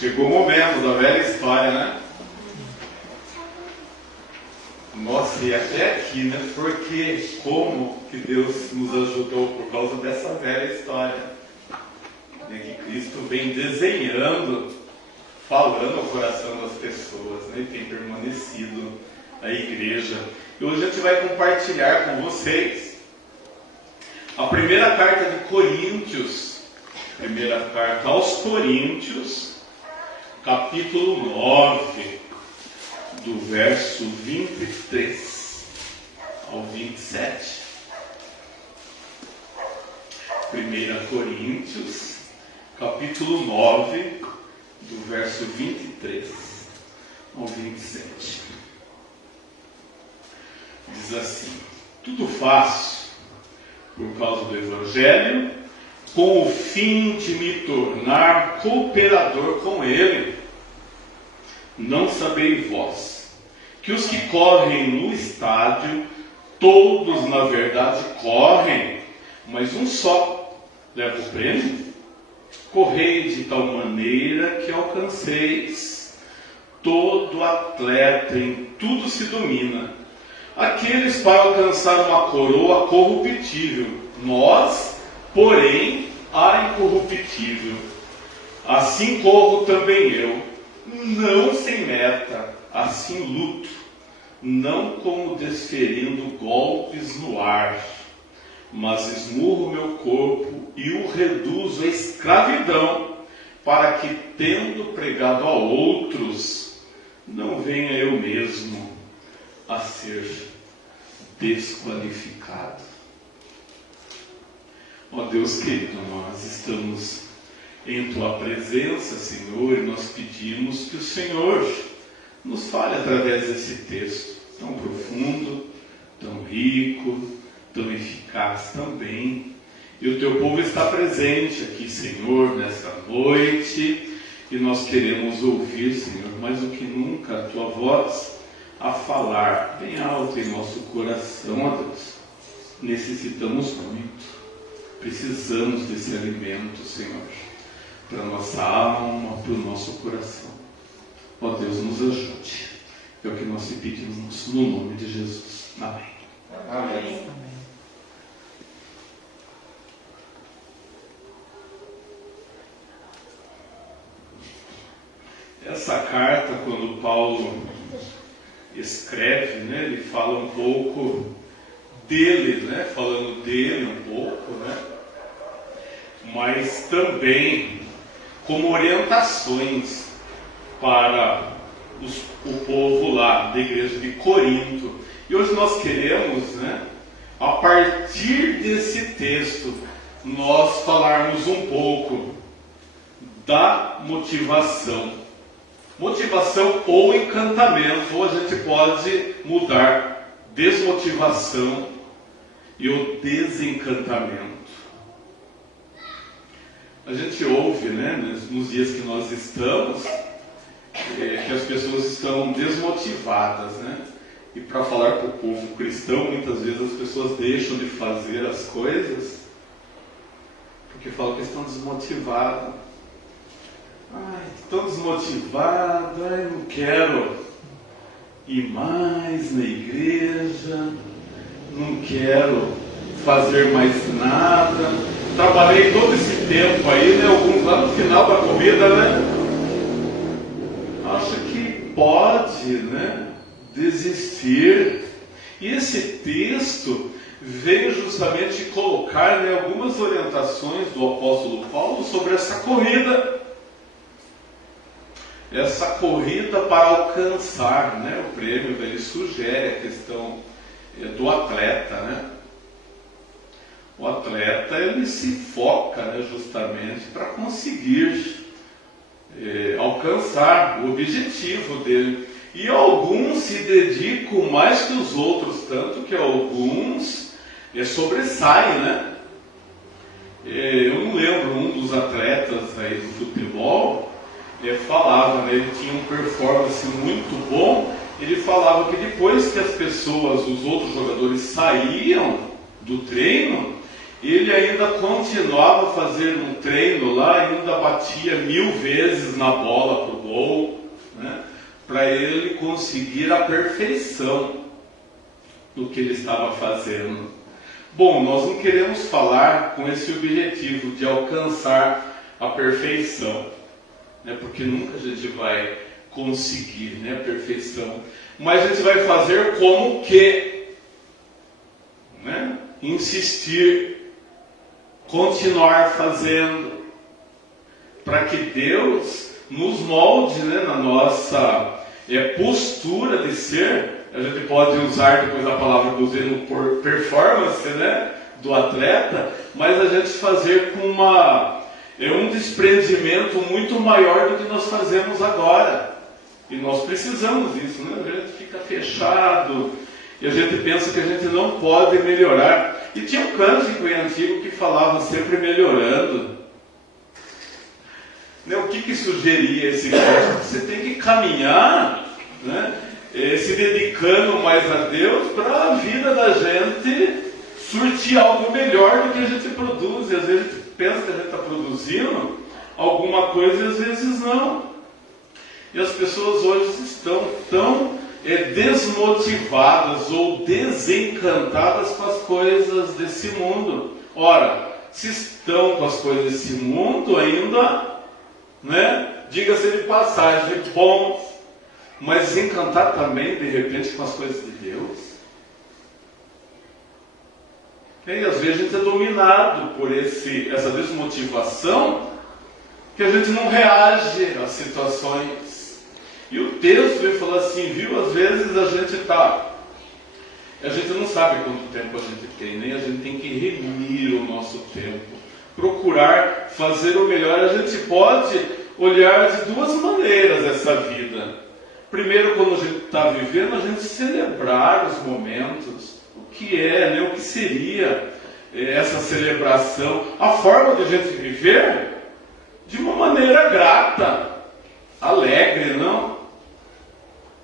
Chegou o momento da velha história, né? Nossa, e até aqui, né? Porque como que Deus nos ajudou por causa dessa velha história, né? Que Cristo vem desenhando, falando ao coração das pessoas, né? E tem permanecido a igreja. E hoje a gente vai compartilhar com vocês a primeira carta de Coríntios, primeira carta aos Coríntios, capítulo 9, do verso 23 ao 27. 1 Coríntios, capítulo 9, do verso 23 ao 27. Diz assim: tudo faço por causa do Evangelho, com o fim de me tornar cooperador com ele. Não sabeis vós que os que correm no estádio, todos na verdade correm, mas um só leva o prêmio? Correi de tal maneira que alcanceis. Todo atleta em tudo se domina. Aqueles para alcançar uma coroa corruptível, nós, porém, a incorruptível. Assim corro também eu, não sem meta, assim luto, não como desferindo golpes no ar, mas esmurro meu corpo e o reduzo à escravidão, para que, tendo pregado a outros, não venha eu mesmo a ser desqualificado. Ó Deus querido, nós estamos em Tua presença, Senhor, e nós pedimos que o Senhor nos fale através desse texto tão profundo, tão rico, tão eficaz também. E o Teu povo está presente aqui, Senhor, nesta noite, e nós queremos ouvir, Senhor, mais do que nunca a Tua voz a falar bem alto em nosso coração, ó Deus. Necessitamos muito, precisamos desse alimento, Senhor, para a nossa alma, para o nosso coração. Ó Deus, nos ajude. É o que nós te pedimos no nome de Jesus. Amém. Amém. Essa carta, quando Paulo escreve, né, ele fala um pouco dele, né, falando dele um pouco, né, mas também como orientações para o povo lá da igreja de Corinto. E hoje nós queremos, né, a partir desse texto, nós falarmos um pouco da motivação. Motivação ou encantamento, ou a gente pode mudar desmotivação e o desencantamento. A gente ouve, né, nos dias que nós estamos, que as pessoas estão desmotivadas, né? E para falar para o povo cristão, muitas vezes as pessoas deixam de fazer as coisas porque falam que estão desmotivadas. Ai, estou desmotivado, não quero ir mais na igreja, não quero fazer mais nada. Trabalhei todo esse tempo aí, né? Alguns lá no final da corrida, né? Acho que pode, né? Desistir. E esse texto veio justamente colocar, né, algumas orientações do apóstolo Paulo sobre essa corrida. Essa corrida para alcançar, né, o prêmio. Ele sugere a questão do atleta, né? O atleta, ele se foca, né, justamente para conseguir alcançar o objetivo dele. E alguns se dedicam mais que os outros, tanto que alguns sobressaem, né? Eu não lembro, um dos atletas aí do futebol falava, né, ele tinha um performance muito bom. Ele falava que depois que as pessoas, os outros jogadores saíam do treino, ele ainda continuava fazendo um treino lá, ainda batia 1000 vezes na bola para o gol, né? Para ele conseguir a perfeição do que ele estava fazendo. Bom, nós não queremos falar com esse objetivo de alcançar a perfeição, né? Porque nunca a gente vai conseguir, né, a perfeição. Mas a gente vai fazer como que, né? Insistir, continuar fazendo, para que Deus nos molde, né, na nossa postura de ser. A gente pode usar depois a palavra do Zeno por performance, né, do atleta, mas a gente fazer com um desprendimento muito maior do que nós fazemos agora. E nós precisamos disso, né? A gente fica fechado e a gente pensa que a gente não pode melhorar. E tinha um cântico antigo que falava sempre melhorando. Né? O que sugeria esse cântico? Você tem que caminhar, né, se dedicando mais a Deus para a vida da gente surtir algo melhor do que a gente produz. E às vezes a gente pensa que a gente está produzindo alguma coisa e às vezes não. E as pessoas hoje estão tão desmotivadas ou desencantadas com as coisas desse mundo. Ora, se estão com as coisas desse mundo ainda, né, diga-se de passagem, bom, mas desencantar também, de repente, com as coisas de Deus. E às vezes a gente é dominado por essa desmotivação, que a gente não reage às situações. E o texto vai falar assim, viu, às vezes a gente não sabe quanto tempo a gente tem, nem a gente tem que remir o nosso tempo, procurar fazer o melhor. A gente pode olhar de duas maneiras essa vida. Primeiro, quando a gente está vivendo, a gente celebrar os momentos, o que né, o que seria essa celebração, a forma de a gente viver de uma maneira grata, alegre, não?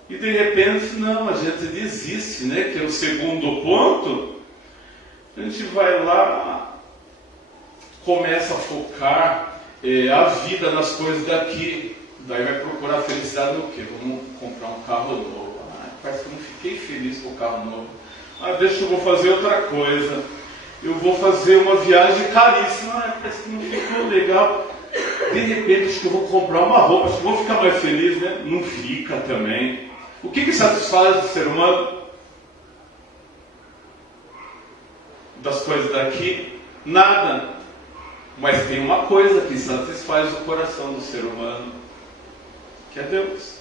E de repente, não, a gente desiste, né? Que é o segundo ponto. A gente vai lá, começa a focar a vida nas coisas daqui. Daí vai procurar felicidade no quê? Vamos comprar um carro novo. Parece que eu não fiquei feliz com o carro novo. Deixa eu vou fazer outra coisa. Eu vou fazer uma viagem caríssima. Parece que não ficou legal. De repente, acho que eu vou comprar uma roupa. Acho que eu vou ficar mais feliz, né? Não fica também. O que satisfaz o ser humano? Das coisas daqui? Nada. Mas tem uma coisa que satisfaz o coração do ser humano, que é Deus.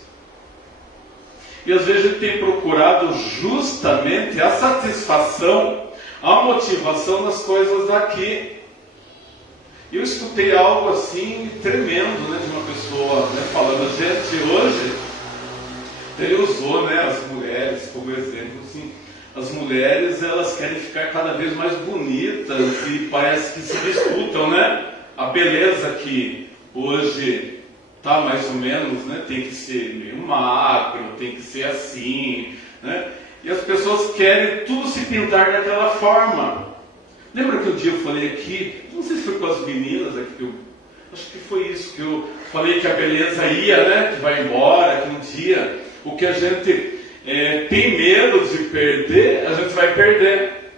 E às vezes a gente tem procurado justamente a satisfação, a motivação das coisas daqui. Eu escutei algo assim tremendo, né, de uma pessoa, né, falando, gente, hoje ele usou, né, as mulheres como exemplo, assim, as mulheres elas querem ficar cada vez mais bonitas e parece que se disputam, né, a beleza que hoje está mais ou menos, né, tem que ser meio magro, tem que ser assim, né, e as pessoas querem tudo se pintar daquela forma. Lembra que um dia eu falei aqui, não sei se foi com as meninas aqui, acho que foi isso, que eu falei que a beleza ia, né, que vai embora, que um dia o que a gente tem medo de perder, a gente vai perder.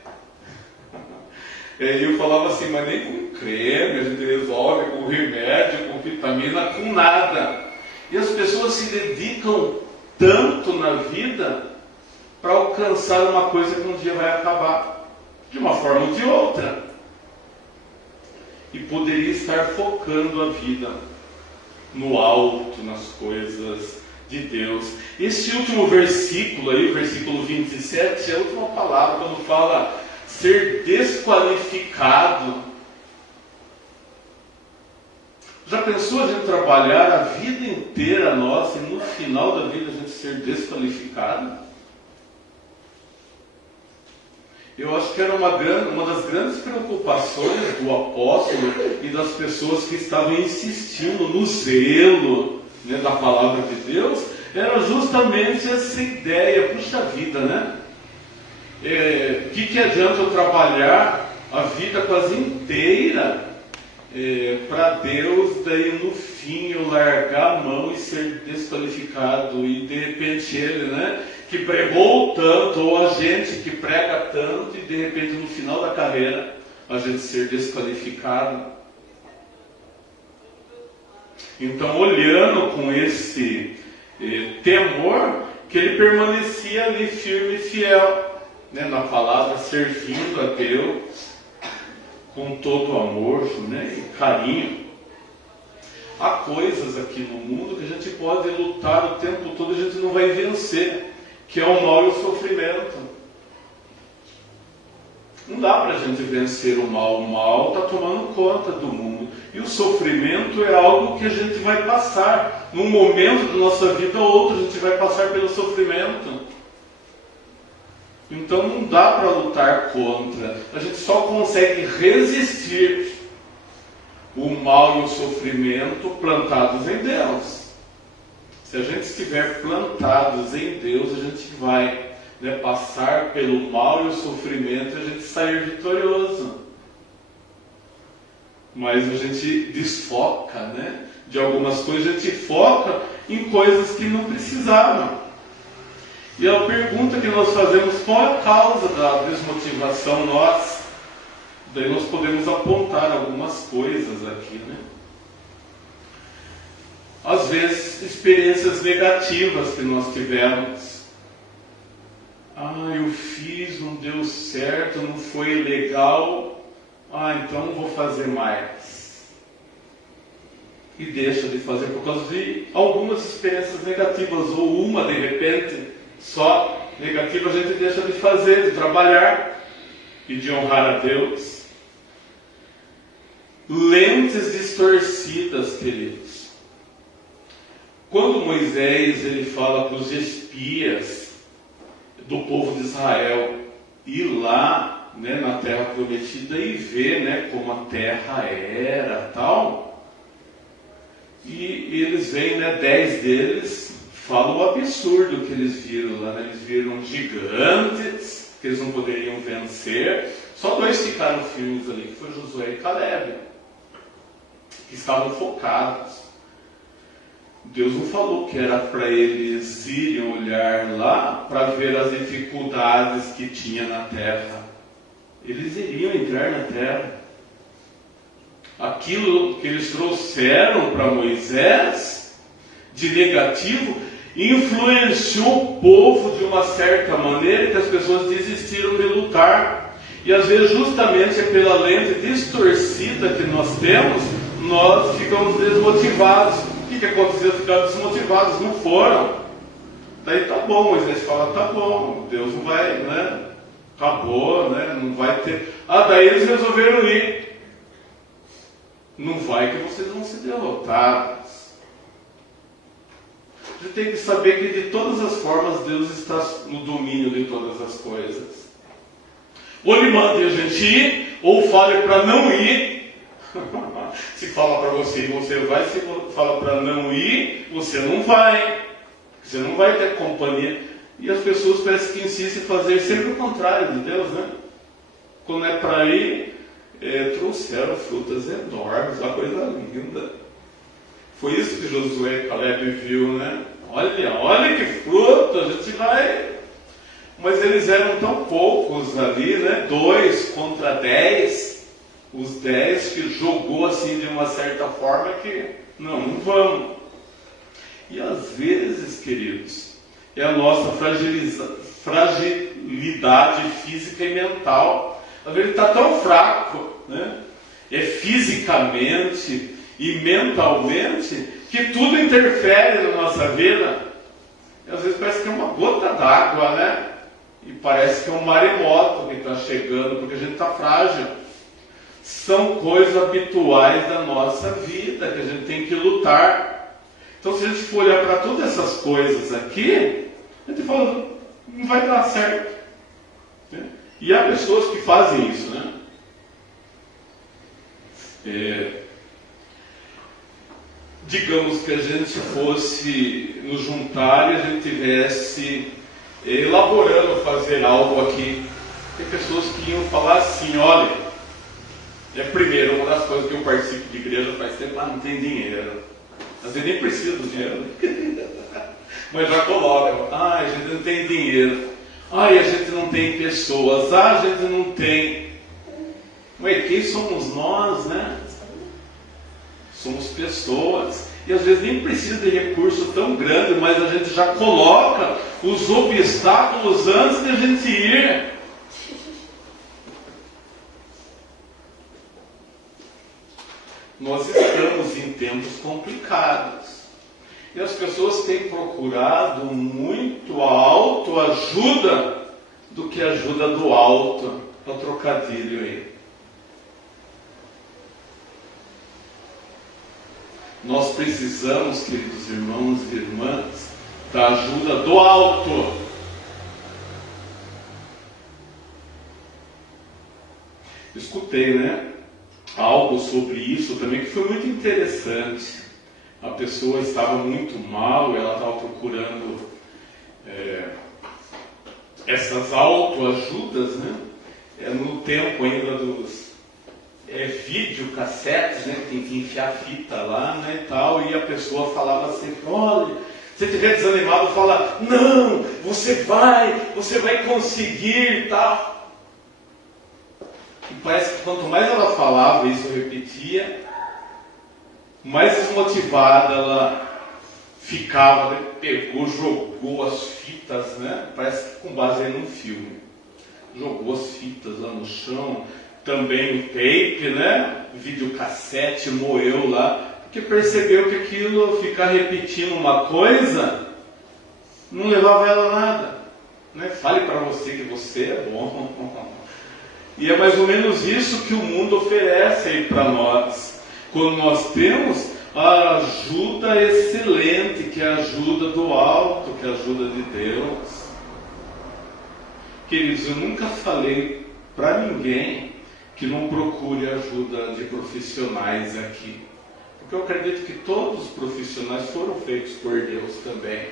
E eu falava assim, mas nem com creme, a gente resolve, com remédio, com vitamina, com nada. E as pessoas se dedicam tanto na vida para alcançar uma coisa que um dia vai acabar, de uma forma ou de outra. E poderia estar focando a vida no alto, nas coisas de Deus. Esse último versículo aí, o versículo 27, é a última palavra quando fala ser desqualificado. Já pensou a gente trabalhar a vida inteira nossa e no final da vida a gente ser desqualificado? Eu acho que era uma das grandes preocupações do apóstolo e das pessoas que estavam insistindo no zelo, né, da palavra de Deus, era justamente essa ideia. Puxa vida, né? Que adianta eu trabalhar a vida quase inteira para Deus, daí no fim eu largar a mão e ser desqualificado, e de repente ele, né, que pregou tanto, ou a gente que prega tanto, e de repente no final da carreira a gente ser desqualificado. Então, olhando com esse temor, que ele permanecia ali firme e fiel, né, na palavra, servindo a Deus com todo o amor, né, e carinho. Há coisas aqui no mundo que a gente pode lutar o tempo todo, a gente não vai vencer, que é o mal e o sofrimento. Não dá para a gente vencer o mal. O mal está tomando conta do mundo. E o sofrimento é algo que a gente vai passar. Num momento da nossa vida ou outro, a gente vai passar pelo sofrimento. Então não dá para lutar contra. A gente só consegue resistir o mal e o sofrimento plantados em Deus. Se a gente estiver plantados em Deus, a gente vai, né, passar pelo mal e o sofrimento e a gente sair vitorioso. Mas a gente desfoca, né, de algumas coisas, a gente foca em coisas que não precisavam. E a pergunta que nós fazemos, qual é a causa da desmotivação nossa? Daí nós podemos apontar algumas coisas aqui, né? Às vezes, experiências negativas que nós tivemos. Eu fiz, não deu certo, não foi legal. Então não vou fazer mais. E deixa de fazer por causa de algumas experiências negativas, ou uma de repente só negativa, a gente deixa de fazer, de trabalhar e de honrar a Deus. Lentes distorcidas, queridos. Quando Moisés ele fala para os espias do povo de Israel ir lá, né, na terra prometida e ver, né, como a terra era, tal, e eles veem, né, 10 deles falam o absurdo que eles viram lá, né? Eles viram gigantes que eles não poderiam vencer. Só 2 ficaram firmes ali, que foi Josué e Caleb, que estavam focados. Deus não falou que era para eles irem olhar lá para ver as dificuldades que tinha na terra. Eles iriam entrar na terra. Aquilo que eles trouxeram para Moisés de negativo influenciou o povo de uma certa maneira que as pessoas desistiram de lutar. E às vezes justamente é pela lente distorcida que nós temos, nós ficamos desmotivados. O que aconteceu? Ficaram desmotivados, não foram. Daí tá bom, Moisés fala, tá bom, Deus não vai, né? Acabou, né? Não vai ter. Daí eles resolveram ir. Não vai que vocês vão ser derrotados. A gente tem que saber que de todas as formas Deus está no domínio de todas as coisas. Ou Ele manda a gente ir, ou fale para não ir. Se fala para você e você vai, se fala para não ir, você não vai. Você não vai ter companhia. E as pessoas parecem que insistem em fazer sempre o contrário de Deus, né? Quando é para ir, trouxeram frutas enormes, uma coisa linda. Foi isso que Josué e Caleb viu, né? Olha que fruta, a gente vai. Mas eles eram tão poucos ali, né? 2 contra 10. Os 10 que jogou assim de uma certa forma que não vamos. E às vezes, queridos, é a nossa fragilidade física e mental. Às vezes está tão fraco, né? Fisicamente e mentalmente, que tudo interfere na nossa vida. E às vezes parece que é uma gota d'água, né? E parece que é um maremoto que está chegando, porque a gente está frágil. São coisas habituais da nossa vida, que a gente tem que lutar. Então, se a gente for olhar para todas essas coisas aqui, a gente fala, não vai dar certo. E há pessoas que fazem isso, né? Digamos que a gente fosse nos juntar e a gente tivesse elaborando fazer algo aqui. Tem pessoas que iam falar assim, olha, Primeiro, uma das coisas que eu participo de igreja faz tempo, não tem dinheiro. Às vezes nem precisa do dinheiro. Mas já coloca, a gente não tem dinheiro. A gente não tem pessoas. A gente não tem. Mas quem somos nós, né? Somos pessoas. E às vezes nem precisa de recurso tão grande, mas a gente já coloca os obstáculos antes de a gente ir. Nós estamos em tempos complicados. E as pessoas têm procurado muito a autoajuda do que a ajuda do alto. Para trocadilho aí. Nós precisamos, queridos irmãos e irmãs, da ajuda do alto. Escutei, né? Algo sobre isso também que foi muito interessante. A pessoa estava muito mal, ela estava procurando essas autoajudas, né? No tempo ainda dos videocassetes, né? Tem que enfiar fita lá, né? E tal, e a pessoa falava assim: olha, se você estiver desanimado, fala, não, você vai conseguir e tal. E parece que quanto mais ela falava, isso repetia, mais desmotivada ela ficava, né? Pegou, jogou as fitas, né? Parece que com base aí num filme. Jogou as fitas lá no chão, também o tape, né? Videocassete, moeu lá, porque percebeu que aquilo, ficar repetindo uma coisa, não levava ela a nada. Né? Fale para você que você é bom. E é mais ou menos isso que o mundo oferece aí para nós. Quando nós temos a ajuda excelente, que é a ajuda do alto, que é a ajuda de Deus. Queridos, eu nunca falei para ninguém que não procure ajuda de profissionais aqui. Porque eu acredito que todos os profissionais foram feitos por Deus também.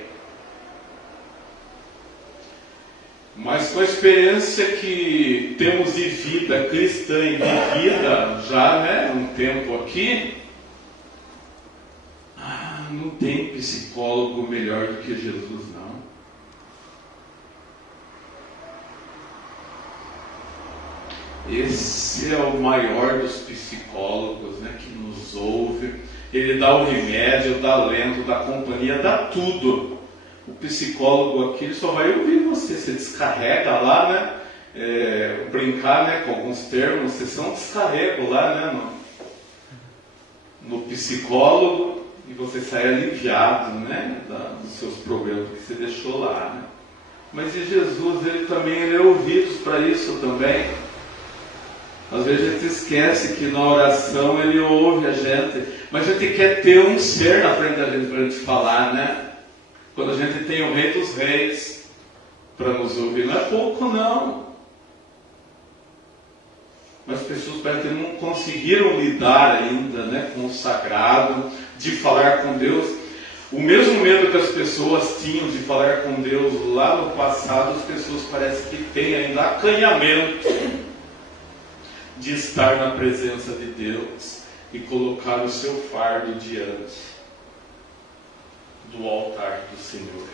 Mas com a experiência que temos de vida cristã e de vida já, né, um tempo aqui, não tem psicólogo melhor do que Jesus, não. Esse é o maior dos psicólogos, né, que nos ouve. Ele dá o remédio, dá alento, dá companhia, dá tudo. O psicólogo aqui, ele só vai ouvir você. Você descarrega lá, né? Brincar, né, com alguns termos, você não descarrega lá, né, no psicólogo, e você sai aliviado, né, dos seus problemas que você deixou lá, né? Mas e Jesus, ele é ouvido para isso também. Às vezes a gente esquece que na oração ele ouve a gente, mas a gente quer ter um ser na frente da gente para a gente falar, né? Quando a gente tem o Rei dos Reis para nos ouvir, não é pouco não. Mas as pessoas parece que não conseguiram lidar ainda, né, com o sagrado, de falar com Deus. O mesmo medo que as pessoas tinham de falar com Deus lá no passado, as pessoas parecem que têm ainda acanhamento de estar na presença de Deus e colocar o seu fardo diante do altar do Senhor.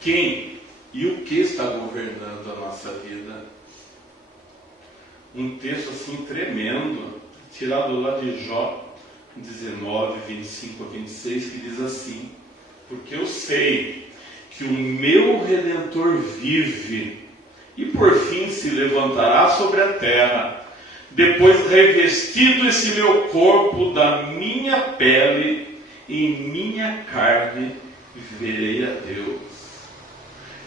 Quem e o que está governando a nossa vida? Um texto assim tremendo, tirado lá de Jó 19, 25 a 26, que diz assim: porque eu sei que o meu Redentor vive e por fim se levantará sobre a terra, depois revestido esse meu corpo da minha pele, em minha carne verei a Deus.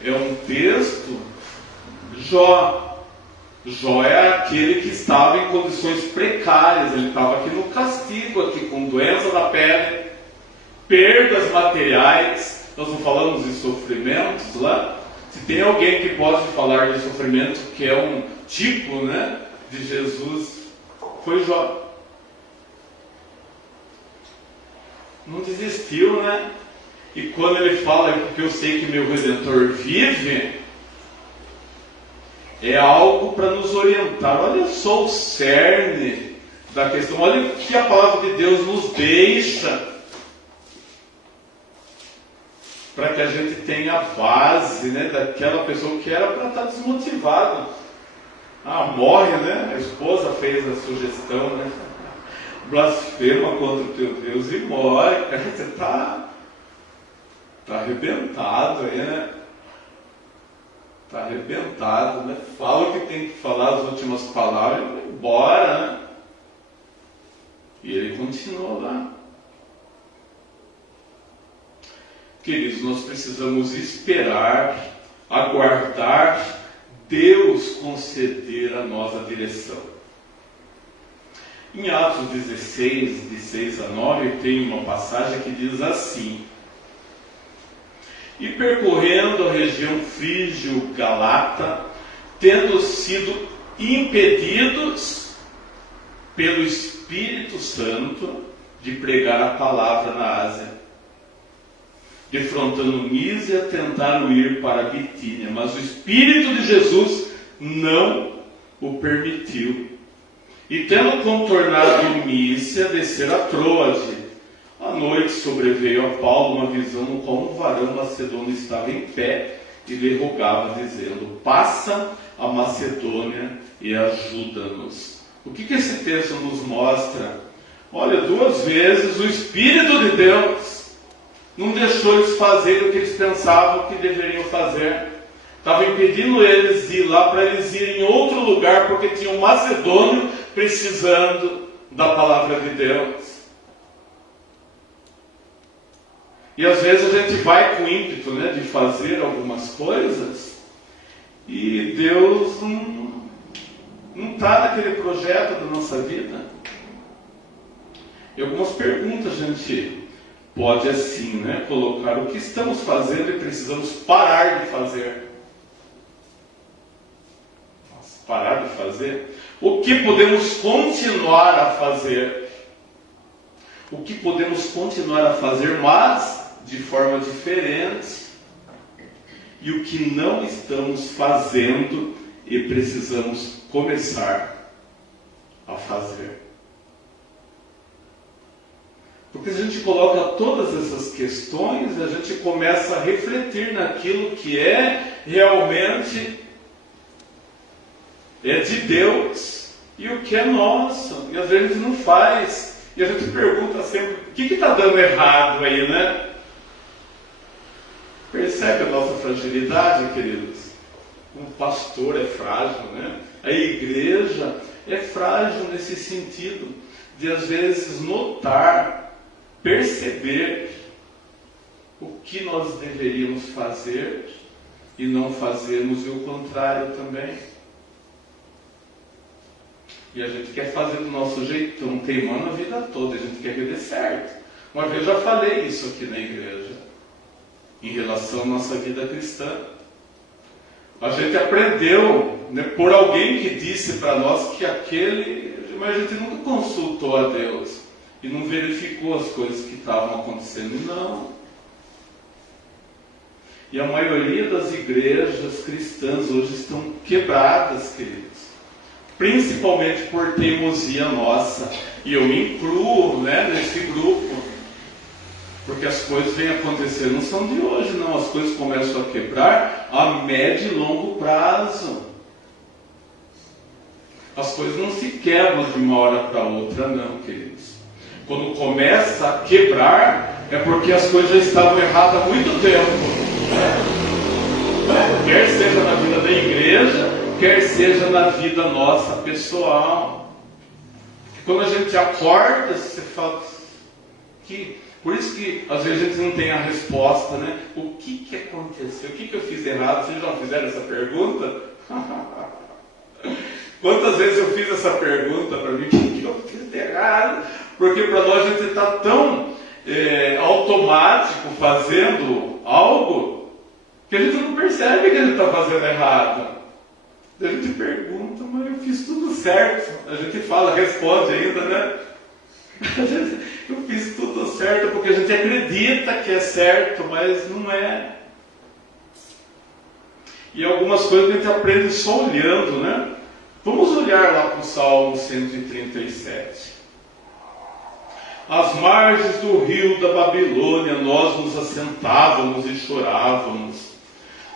É um texto, Jó. Jó é aquele que estava em condições precárias, ele estava aqui no castigo, aqui com doença da pele, perdas materiais. Nós não falamos de sofrimentos lá. Se tem alguém que pode falar de sofrimento, que é um tipo, né, de Jesus, foi Jó. Não desistiu, né? E quando ele fala, porque eu sei que meu Redentor vive, é algo para nos orientar. Olha só o cerne da questão, olha o que a palavra de Deus nos deixa, para que a gente tenha a base, né, daquela pessoa que era para estar desmotivada. Morre, né? A esposa fez a sugestão, né? Blasfema contra o teu Deus e morre. Você está arrebentado aí, né? Está arrebentado, né? Fala o que tem que falar, as últimas palavras, e vai embora, né? E ele continuou lá. Queridos, nós precisamos esperar, aguardar Deus conceder a nós a direção. Em Atos 16, de 6 a 9, tem uma passagem que diz assim: E percorrendo a região frígio-galata, tendo sido impedidos pelo Espírito Santo de pregar a palavra na Ásia, defrontando Mísia, tentaram ir para Bitínia, mas o Espírito de Jesus não o permitiu. E tendo contornado Mísia, desceram a Troade. À noite sobreveio a Paulo uma visão no qual um varão macedônio estava em pé e lhe rogava, dizendo: passa a Macedônia e ajuda-nos. O que esse texto nos mostra? Olha, 2 vezes o Espírito de Deus não deixou eles fazerem o que eles pensavam que deveriam fazer. Estava impedindo eles de ir lá para eles irem em outro lugar, porque tinha um macedônio precisando da palavra de Deus. E às vezes a gente vai com ímpeto, né, de fazer algumas coisas, e Deus não está naquele projeto da nossa vida. E algumas perguntas a gente pode assim, né, colocar o que estamos fazendo e precisamos parar de fazer. Parar de fazer? O que podemos continuar a fazer? O que podemos continuar a fazer, mas de forma diferente? E o que não estamos fazendo e precisamos começar a fazer? Porque se a gente coloca todas essas questões, a gente começa a refletir naquilo que é realmente de Deus e o que é nosso. E às vezes não faz. E a gente pergunta sempre: o que está dando errado aí, né? Percebe a nossa fragilidade, queridos? Um pastor é frágil, né? A igreja é frágil nesse sentido de às vezes notar, perceber o que nós deveríamos fazer e não fazermos, e o contrário também. E a gente quer fazer do nosso jeitão, teimando a vida toda, a gente quer que dê certo. Uma vez eu já falei isso aqui na igreja, em relação à nossa vida cristã. A gente aprendeu, né, por alguém que disse para nós que mas a gente nunca consultou a Deus e não verificou as coisas que estavam acontecendo. Não. E a maioria das igrejas cristãs hoje estão quebradas, queridos. Principalmente por teimosia nossa. E eu me incluo, né, nesse grupo. Porque as coisas vêm acontecendo, não são de hoje, não. As coisas começam a quebrar a médio e longo prazo. As coisas não se quebram de uma hora para outra, não, queridos. Quando começa a quebrar, é porque as coisas já estavam erradas há muito tempo. Quer seja na vida da igreja, quer seja na vida nossa pessoal. Quando a gente acorda, você fala que... Por isso que às vezes a gente não tem a resposta, né? O que aconteceu? O que eu fiz errado? Vocês já fizeram essa pergunta? Quantas vezes eu fiz essa pergunta para mim? O que eu fiz errado? Porque para nós a gente está tão automático fazendo algo que a gente não percebe que a gente está fazendo errado. A gente pergunta, mas eu fiz tudo certo. A gente fala, responde ainda, né? Eu fiz tudo certo porque a gente acredita que é certo, mas não é. E algumas coisas a gente aprende só olhando, né? Vamos olhar lá para o Salmo 137. Às margens do rio da Babilônia nós nos assentávamos e chorávamos,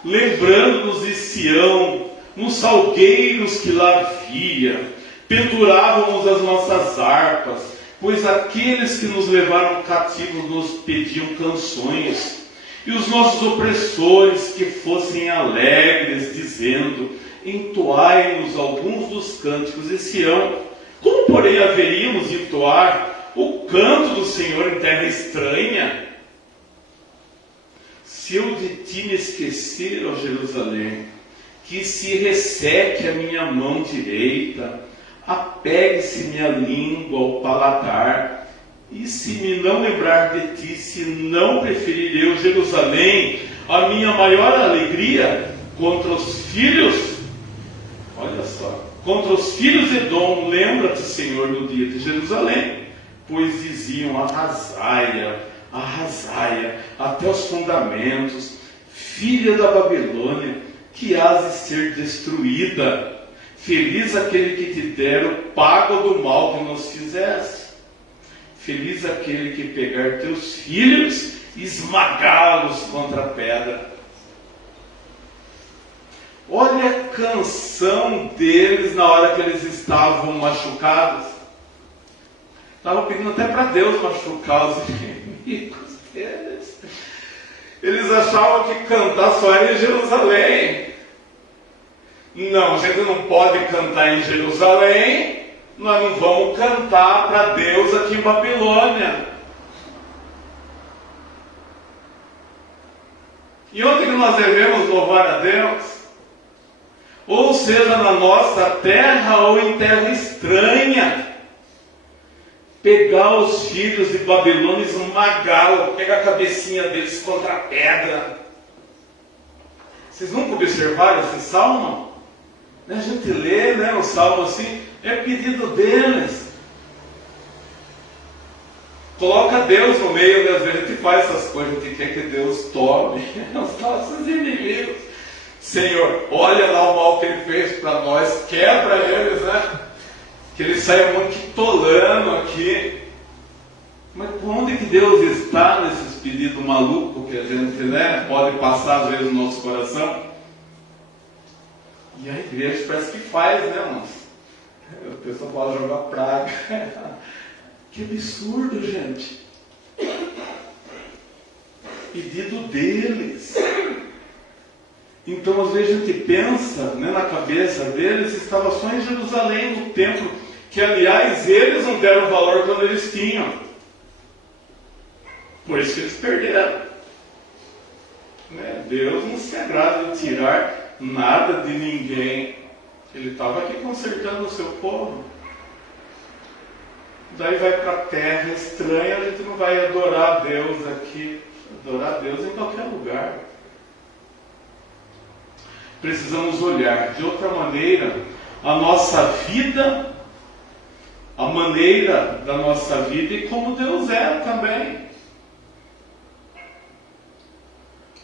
lembrando-nos de Sião, nos salgueiros que lá havia, pendurávamos as nossas harpas, pois aqueles que nos levaram cativos nos pediam canções, e os nossos opressores que fossem alegres, dizendo: entoai-nos alguns dos cânticos de Sião. Como, porém, haveríamos de entoar o canto do Senhor em terra estranha? Se eu de ti me esquecer, ó Jerusalém, que se resseque a minha mão direita, apegue-se minha língua ao paladar, e se me não lembrar de ti, se não preferir eu Jerusalém, a minha maior alegria, contra os filhos, olha só, contra os filhos de Edom, lembra-te, Senhor, no dia de Jerusalém, pois diziam: arrasaia, arrasaia, até os fundamentos, filha da Babilônia, que has de ser destruída. Feliz aquele que te der o pago do mal que nos fizeste. Feliz aquele que pegar teus filhos e esmagá-los contra a pedra. Olha a canção deles na hora que eles estavam machucados. Estavam pedindo até para Deus machucar os inimigos deles. Eles achavam que cantar só era em Jerusalém. Não, a gente não pode cantar em Jerusalém, nós não vamos cantar para Deus aqui em Babilônia. E onde que nós devemos louvar a Deus? Ou seja, na nossa terra ou em terra estranha. Pegar os filhos de Babilônia e esmagá-los, pegar a cabecinha deles contra a pedra. Vocês nunca observaram esse salmo? A gente lê, né, o salmo assim, é pedido deles. Coloca Deus no meio, né? Às vezes a gente faz essas coisas, a gente quer que Deus tome os nossos inimigos. Senhor, olha lá o mal que Ele fez para nós, quebra eles, né? Que eles saiam manquitolando aqui. Mas por onde que Deus está nesses pedidos malucos que a gente, né, pode passar às vezes no nosso coração? E a igreja parece que faz, né, irmãos? A pessoa pode jogar praga. Que absurdo, gente. Pedido deles. Então, às vezes a gente pensa, né, na cabeça deles, estava só em Jerusalém, no templo, que, aliás, eles não deram valor quando eles tinham. Por isso que eles perderam. Né? Deus não se agrada de tirar nada de ninguém. Ele estava aqui consertando o seu povo. Daí vai para a terra estranha, a gente não vai adorar a Deus aqui. Adorar a Deus em qualquer lugar. Precisamos olhar de outra maneira a nossa vida, a maneira da nossa vida e como Deus é também.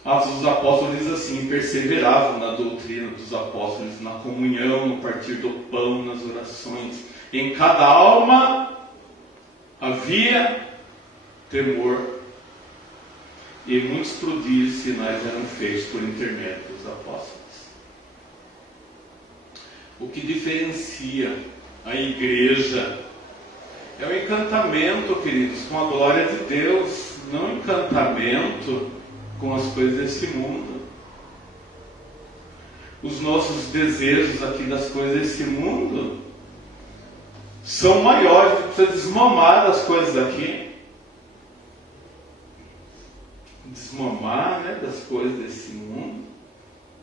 Atos dos Apóstolos diz assim: perseveravam na doutrina dos apóstolos, na comunhão, no partir do pão, nas orações. Em cada alma havia temor, e muitos prodígios e sinais eram feitos por intermédio dos apóstolos. O que diferencia a igreja é o encantamento, queridos, com a glória de Deus, não encantamento com as coisas desse mundo. Os nossos desejos aqui das coisas desse mundo são maiores, a gente precisa desmamar das coisas daqui. Desmamar, né, das coisas desse mundo,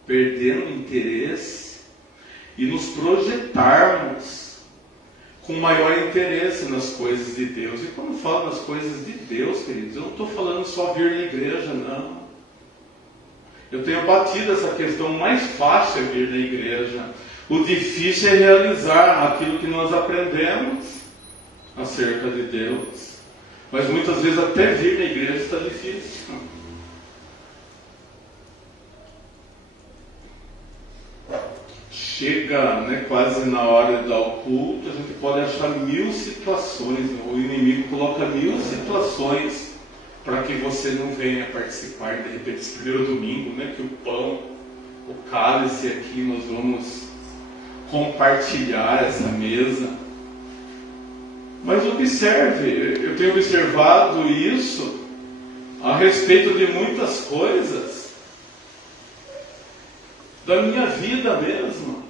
perdendo o interesse e nos projetarmos com maior interesse nas coisas de Deus. E quando falo nas coisas de Deus, queridos, eu não estou falando só vir na igreja, não. Eu tenho batido essa questão, mais fácil é vir na igreja. O difícil é realizar aquilo que nós aprendemos acerca de Deus. Mas muitas vezes até vir na igreja está difícil. chega, né, quase na hora de dar o culto, a gente pode achar 1000 situações, o inimigo coloca 1000 situações para que você não venha participar, de repente, esse primeiro domingo, né, que o pão, o cálice aqui, nós vamos compartilhar essa mesa. Mas observe, eu tenho observado isso a respeito de muitas coisas da minha vida mesmo,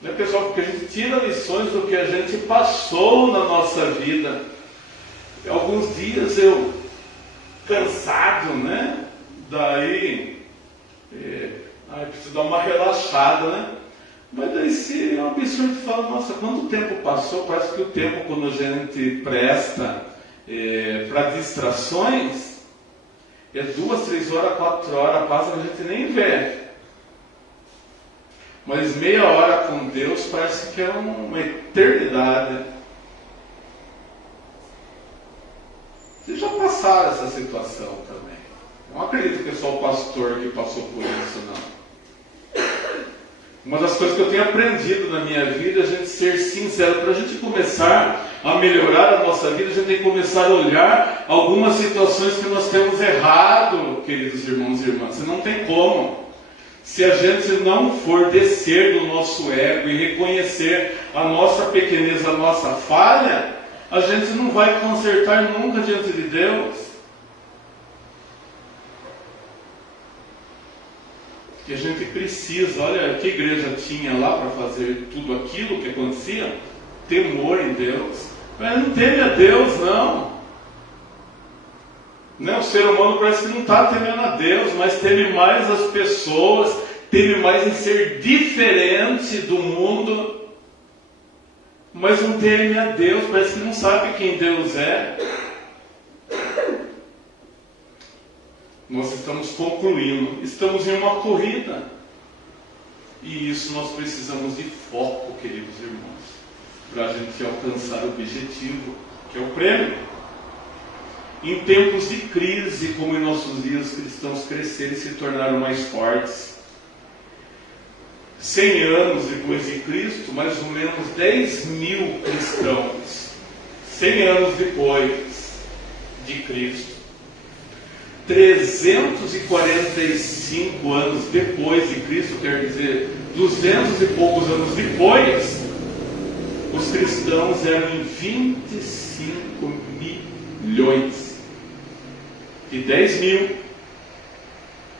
né, pessoal? Porque a gente tira lições do que a gente passou na nossa vida. Alguns dias eu, cansado, né? Daí, preciso dar uma relaxada, né? Mas daí se é um absurdo falar, nossa, quanto tempo passou? Parece que o tempo, quando a gente presta para distrações, é 2, 3 horas, 4 horas, passa que a gente nem vê. Mas meia hora com Deus parece que é uma eternidade. Vocês já passaram essa situação também. Não acredito que é só o pastor que passou por isso, não. Uma das coisas que eu tenho aprendido na minha vida é a gente ser sincero. Para a gente começar a melhorar a nossa vida, a gente tem que começar a olhar algumas situações que nós temos errado, queridos irmãos e irmãs. Não tem como. Se a gente não for descer do nosso ego e reconhecer a nossa pequenez, a nossa falha, a gente não vai consertar nunca diante de Deus. E a gente precisa, olha, que igreja tinha lá para fazer tudo aquilo que acontecia? Temor em Deus. Mas não teme a Deus, não. O ser humano parece que não está temendo a Deus, mas teme mais as pessoas, teme mais em ser diferente do mundo, mas não teme a Deus, parece que não sabe quem Deus é. Nós estamos concluindo, estamos em uma corrida, e isso nós precisamos de foco, queridos irmãos, para a gente alcançar o objetivo, que é o prêmio. Em tempos de crise, como em nossos dias, os cristãos cresceram e se tornaram mais fortes. 100 anos depois de Cristo, mais ou menos 10.000 cristãos. 100 anos depois de Cristo. 345 anos depois de Cristo, quer dizer, 200 e poucos anos depois, os cristãos eram em 25 milhões. De 10.000,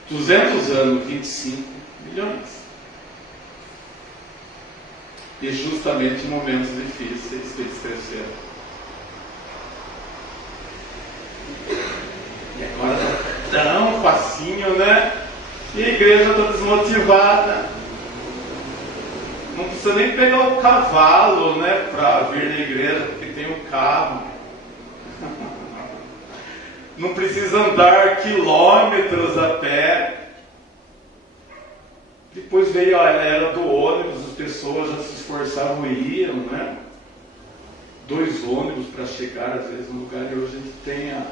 200 anos, 25 milhões. E justamente em momentos difíceis que eles cresceram. E agora está tão facinho, né? E a igreja está desmotivada. Não precisa nem pegar o cavalo, né, para vir na igreja, porque tem um carro. Não precisa andar quilômetros a pé. Depois veio a era do ônibus, as pessoas já se esforçavam e iam, né? 2 ônibus para chegar, às vezes, no lugar, e hoje a gente tem a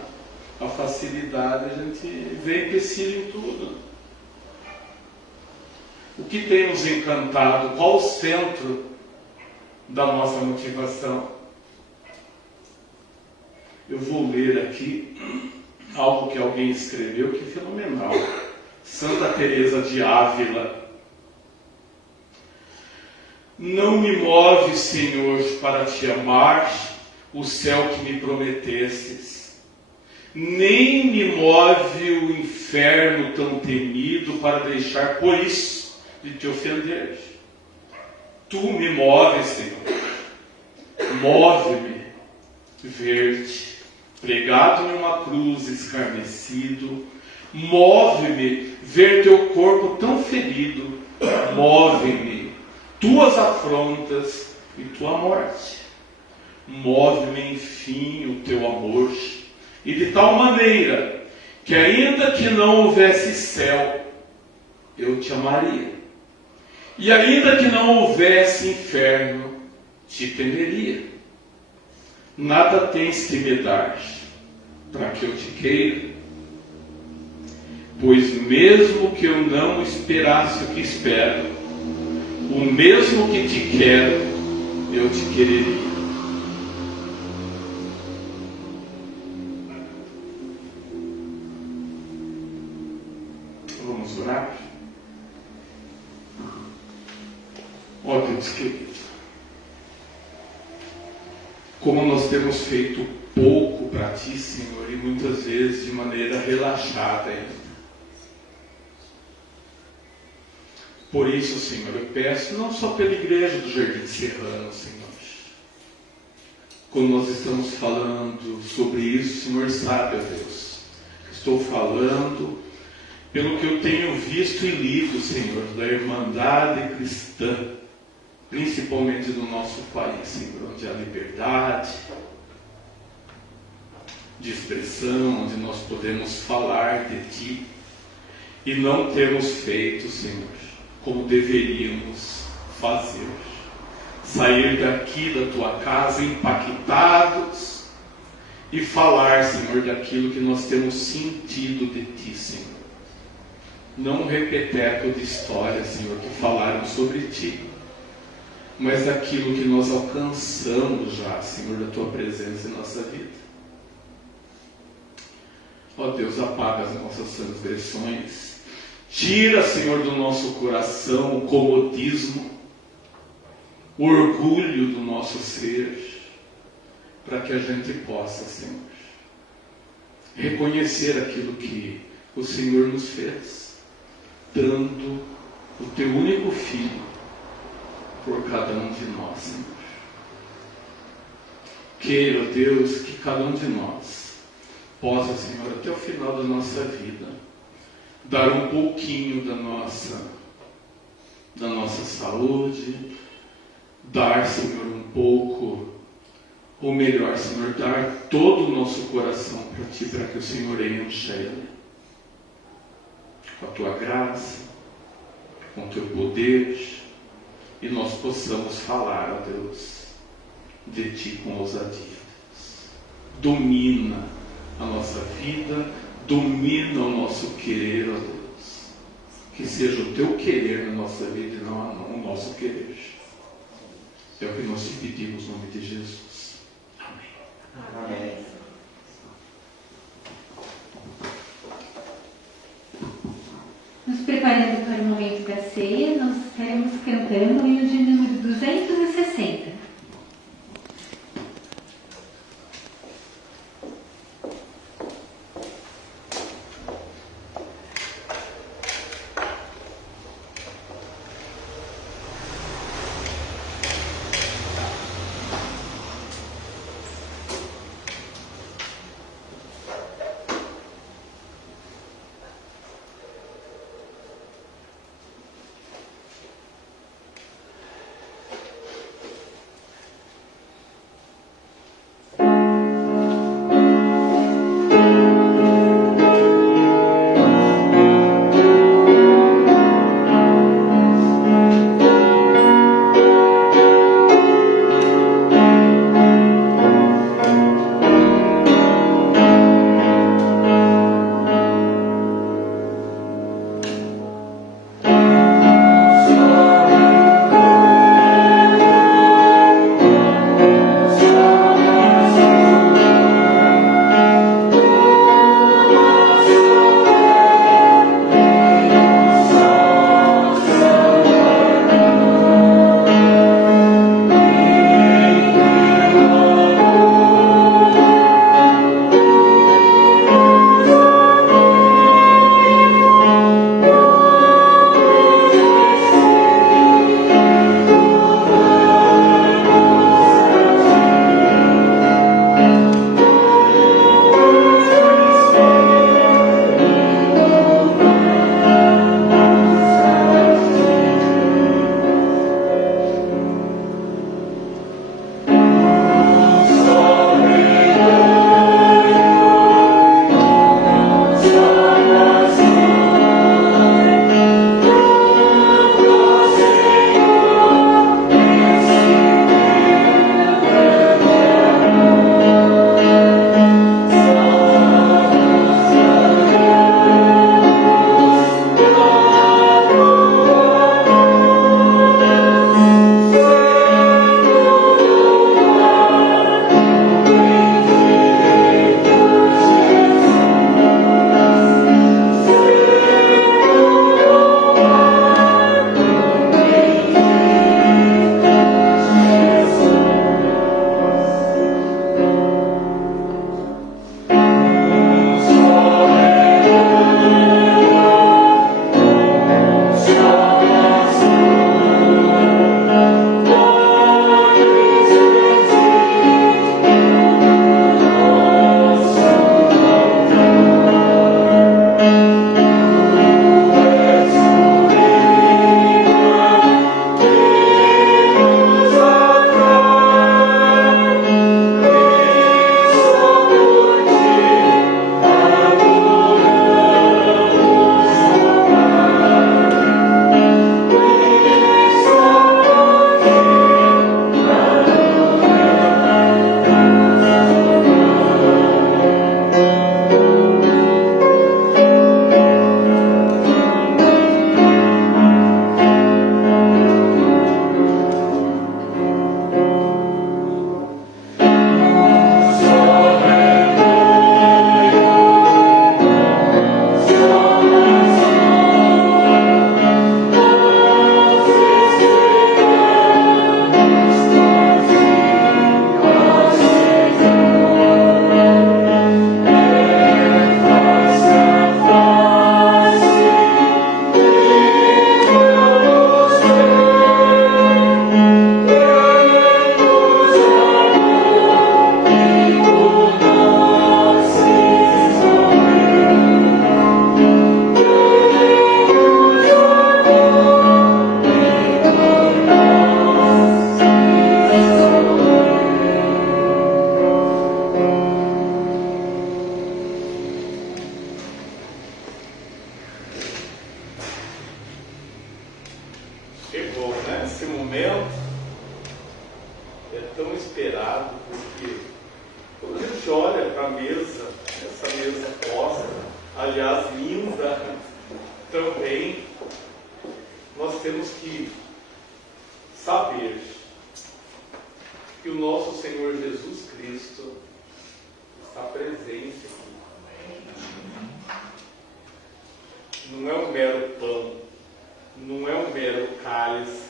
facilidade, a gente vê empecilho em tudo. O que tem nos encantado? Qual o centro da nossa motivação? Eu vou ler aqui algo que alguém escreveu que é fenomenal. Santa Teresa de Ávila. Não me move, Senhor, para te amar, o céu que me prometestes. Nem me move o inferno tão temido para deixar por isso de te ofender. Tu me moves, Senhor. Move-me ver-te pregado em uma cruz escarnecido. Move-me ver teu corpo tão ferido. Move-me tuas afrontas e tua morte. Move-me, enfim, o teu amor, e de tal maneira que ainda que não houvesse céu, eu te amaria, e ainda que não houvesse inferno, te temeria. Nada tens que me dar para que eu te queira, pois mesmo que eu não esperasse o que espero, o mesmo que te quero, eu te quereria. Vamos orar? Ó Deus querido, como nós temos feito pouco para Ti, Senhor, e muitas vezes de maneira relaxada ainda. Por isso, Senhor, eu peço, não só pela igreja do Jardim Serrano, Senhor. Quando nós estamos falando sobre isso, o Senhor sabe, ó Deus, estou falando pelo que eu tenho visto e lido, Senhor, da Irmandade Cristã, principalmente do nosso país, Senhor, onde há liberdade de expressão, onde nós podemos falar de Ti, e não temos feito, Senhor, como deveríamos fazer. Sair daqui da Tua casa impactados e falar, Senhor, daquilo que nós temos sentido de Ti, Senhor. Não um repeteco de histórias, Senhor, que falaram sobre Ti, mas daquilo que nós alcançamos já, Senhor, da Tua presença em nossa vida. Ó Deus, apaga as nossas transgressões. Tira, Senhor, do nosso coração o comodismo, o orgulho do nosso ser, para que a gente possa, Senhor, reconhecer aquilo que o Senhor nos fez, dando o Teu único Filho por cada um de nós, Senhor. Queira, Deus, que cada um de nós possa, Senhor, até o final da nossa vida, dar um pouquinho da nossa saúde, dar, Senhor, um pouco, ou melhor, Senhor, dar todo o nosso coração para Ti, para que o Senhor encha ele com a Tua graça, com o Teu poder, e nós possamos falar, ó Deus, de Ti com ousadia. Domina a nossa vida, domina o nosso querer, ó Deus. Que seja o Teu querer na nossa vida e não o nosso querer. É o que nós te pedimos no nome de Jesus. Amém. Amém. Nos preparando para o momento da ceia, nós estaremos cantando o hino de número 260. esperado, porque quando a gente olha para a mesa, essa mesa posta, aliás, linda também, nós temos que saber que o nosso Senhor Jesus Cristo está presente aqui. Não é um mero pão, não é um mero cálice.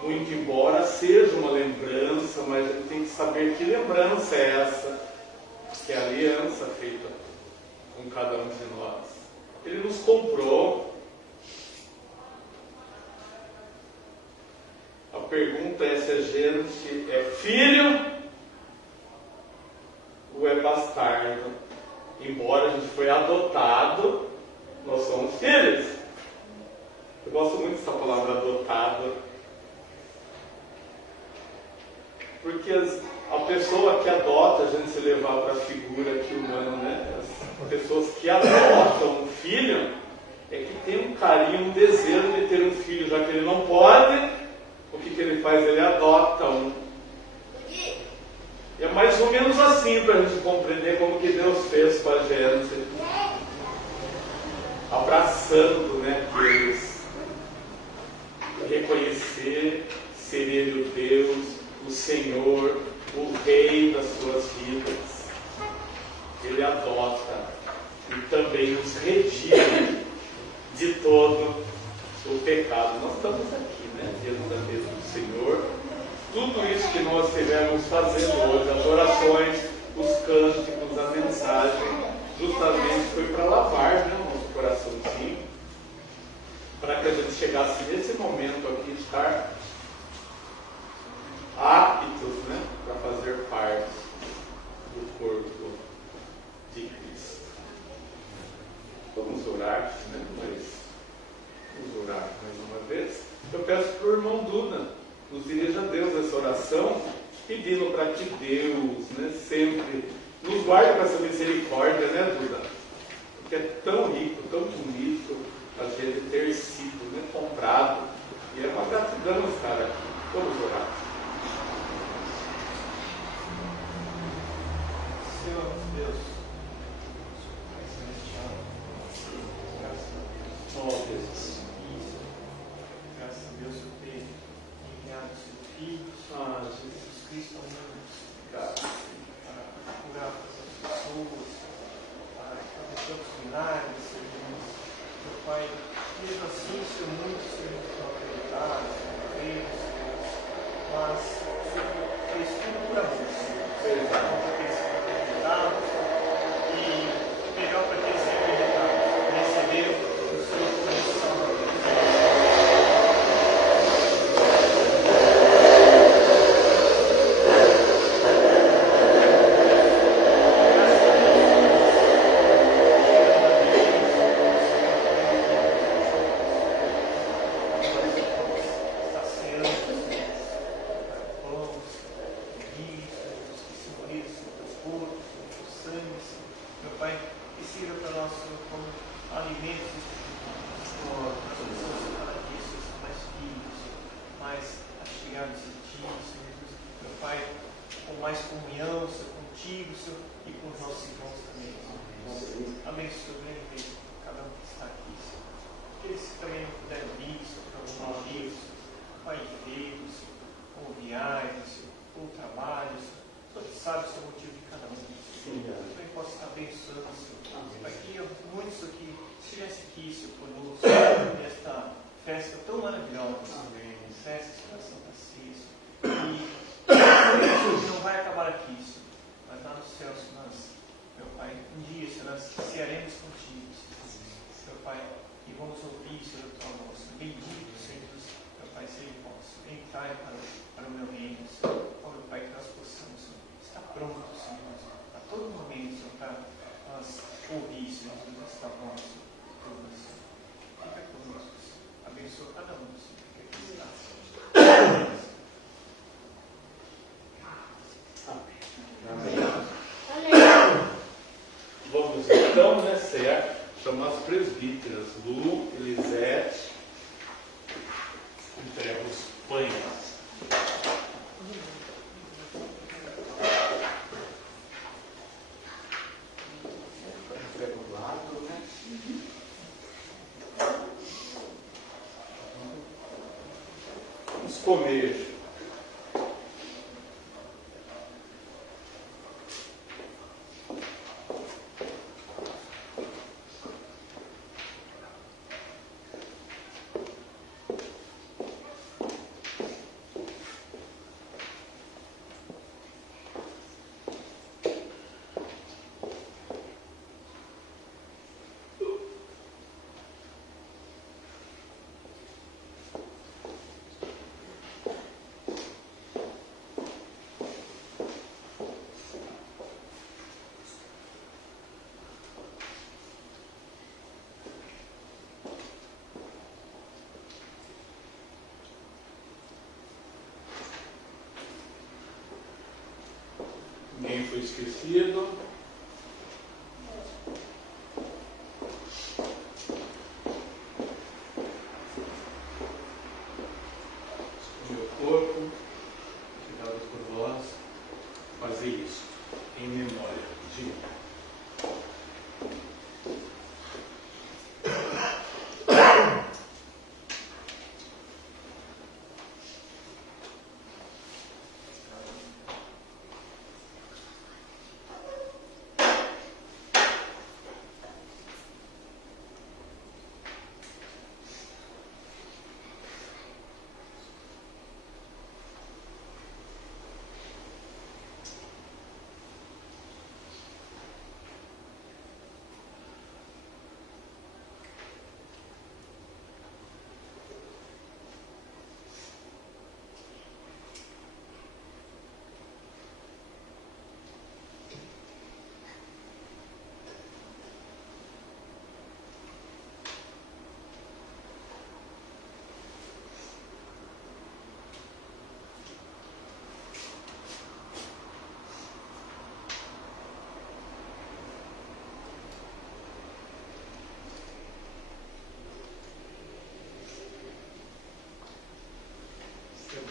Muito embora seja uma lembrança, mas a gente tem que saber que lembrança é essa, que é a aliança feita com cada um de nós. Ele nos comprou. A pergunta é se a gente é filho ou é bastardo. Embora a gente foi adotado, nós somos filhos. Eu gosto muito dessa palavra adotado. Porque a pessoa que adota, a gente se levar para a figura aqui humana, né? As pessoas que adotam um filho, é que tem um carinho, um desejo de ter um filho, já que ele não pode, o que ele faz? Ele adota um. E é mais ou menos assim para a gente compreender como que Deus fez com a gente, abraçando, né, aqueles, reconhecer ser Ele o Deus, o Senhor, o Rei das suas vidas. Ele adota e também nos redime de todo o pecado. Nós estamos aqui, né, diante da mesa do Senhor. Tudo isso que nós estivemos fazendo hoje, as orações, os cânticos, a mensagem, justamente foi para lavar, né, o nosso coraçãozinho, para que a gente chegasse nesse momento aqui, estar aptos, né, para fazer parte do corpo de Cristo. Vamos orar, né? Vamos orar mais uma vez. Eu peço para o irmão Duda nos dirija a Deus essa oração, pedindo para que Deus, né, sempre nos guarde com essa misericórdia, né, Duda? Porque é tão rico, tão bonito a gente ter sido, né, comprado. E é uma gratidão estar aqui. Vamos orar. Senhor Deus, Pai Celestial, graças a Deus. Oh, Deus. Graças a Deus por ter enviado o seu Filho, Jesus Cristo ao mundo, para curar as pessoas, para fazer tantos milagres, Senhor. Meu Pai, mesmo assim, Senhor, muitos não acreditaram, Senhor, mas o Senhor fez tudo por amor, Senhor. E melhor para quem se acreditar, receber o seu coração. Está sendo pães, vinhos, que simbolizam os corpos, os sangues, meu Pai, que sirva para nós como alimentos para as pessoas cada dia são mais filhos, mais achegados a Ti, Senhor Jesus, meu Pai, com mais comunhão, Senhor, contigo, Senhor, e com os nossos irmãos também, Senhor. Abençoe grandemente cada um que está aqui, Senhor. Aqueles que também não puderam vir, Senhor, por algum motivo, Pai Deus, ou viagem, Senhor, ou trabalho, Senhor. O Senhor sabe o seu motivo de cada um. Também posso estar abençoando, Senhor. Pai, que muitos aqui estivessem aqui, Senhor, conosco, nesta festa tão maravilhosa, festa de Santa Ceia, e não vai acabar aqui, Senhor, mas lá nos céus, nós, meu Pai, um dia, Senhor, nós cearemos contigo, Senhor, Pai, e vamos ouvir, Senhor, a tua voz. Bendito, Senhor Jesus, meu Pai, seja vosso. Entrai para o meu reino, Senhor. Ó, meu Pai, que nós possamos, Senhor, estar prontos, Senhor, a todo momento, Senhor, para nós ouvir, Senhor, esta voz, Senhor. Fica conosco, Senhor. Abençoa cada um, Senhor, que aqui está, Senhor. Amém. Vamos então, né, certo? Chamar as presbíteras, Lu, Elisete, entrega os pães. comer. Ninguém foi esquecido. O meu corpo, cuidado por vós, fazer isso em memória de mim.